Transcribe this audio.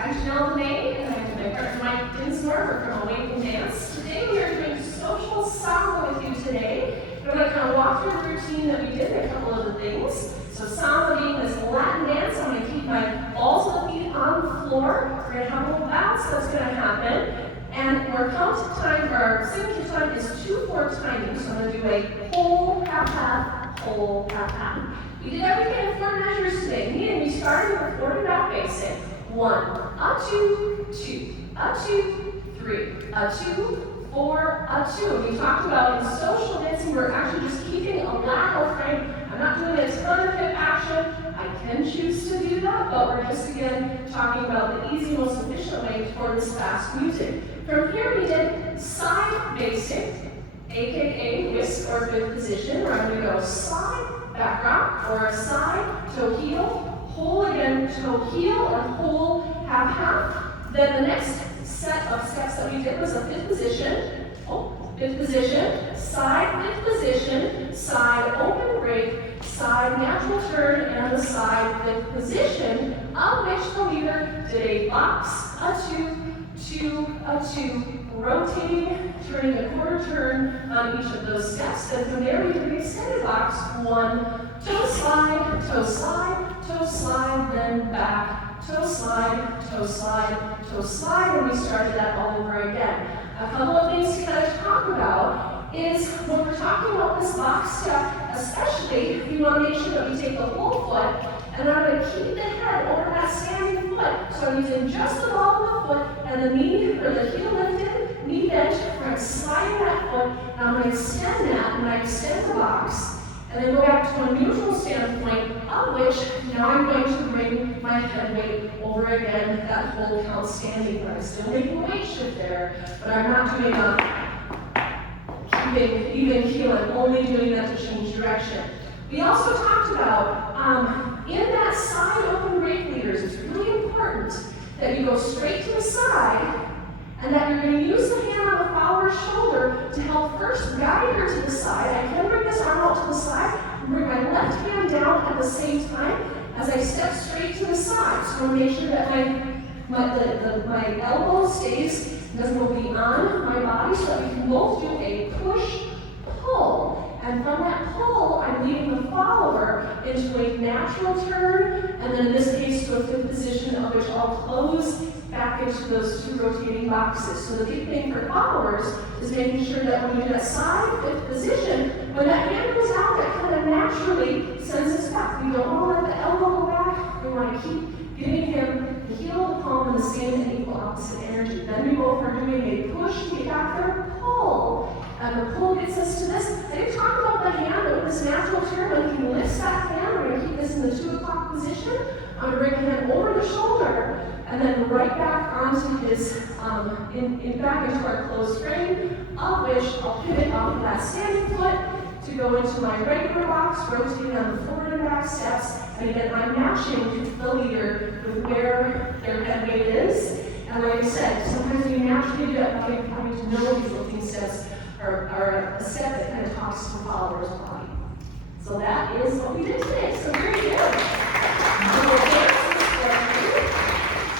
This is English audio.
I'm Jennelle Donnay, and I'm my partner Mike Dinsmore. We're from Awaken Dance. Today we are doing social samba with you today. We're going to kind of walk through the routine that we did, a couple of the things. So samba being this Latin dance, I'm going to keep my balls of the feet on the floor. We're going to have a little bounce that's going to happen. And our count time, or our signature time is 2/4 timing. So I'm going to do a whole, half, whole, half. We did everything in 4 measures today, meaning we started with a 40 back basic. 1, a 2, 2, a 2, 3, a 2, 4, a 2. And we talked about in social dancing, we're actually just keeping a lateral frame. I'm not doing a ton of hip action. I can choose to do that, but we're just again talking about the easy, most efficient way for this fast music. From here we did side basic, aka whisk or fifth position, where I'm going to go side, back rock, or a side, toe heel, whole again, toe heel, or whole, half. Then the next set of steps that we did was a fifth position, fifth position, side, fifth position, side, open break, side, natural turn, and the side, fifth position, of which the leader did a box, a 2, 2, a 2, rotating, turning a quarter turn on each of those steps. Then from there we do an extended box, 1, toe slide, toe slide, toe slide, then back, toe slide, toe slide, toe slide, and we started that all over again. A couple of things to kind of talk about is when we're talking about this box step, especially, we want to make sure that we take the whole foot, and I'm going to keep the head over that standing foot. So I'm using just the ball of the foot and the knee or the heel lifted, knee bent, I'm sliding that foot, and I'm going to extend that, and I extend the box, and then go back to a neutral standpoint, of which now I'm going to bring my head weight over again, that whole count standing, but I'm still making a weight shift there, but I'm not doing keeping even heel, I'm only doing that to change direction. We also talked about, in that side open break leaders, it's really important that you go straight to the side, and that you're going to use the hand on the follower's shoulder to help first guide her to the side. I can bring this arm out to the side and bring my left hand down at the same time as I step straight to the side. So I want to make sure that my elbow doesn't go beyond my body, so that we can both do a push-pull. And from that pull, I'm leading the follower into a natural turn, and then in this case to a fifth position, of which I'll close back into those 2 rotating boxes. So the big thing for followers is making sure that when you do that side, fifth position, when that hand goes out, that kind of naturally sends us back. We don't want to let the elbow go back. We want to keep giving him the heel of the palm in the same and equal opposite energy. Then we go for doing a push, get back there, pull. And the pull gets us to this. I didn't talk about the hand, but with this natural turn, when he lifts that hand, we're going to keep this in the 2 o'clock position. I'm going to bring the hand over the shoulder, and then right back onto his, back into our closed frame, of which I'll pivot off of that standing foot to go into my regular box, rotating on the forward and back steps. And again, I'm matching the leader with where their head weight is. And like I said, sometimes we naturally do that by having to know these lifting steps are a step that kind of talks to the follower's body. So that is what we did today. So very good.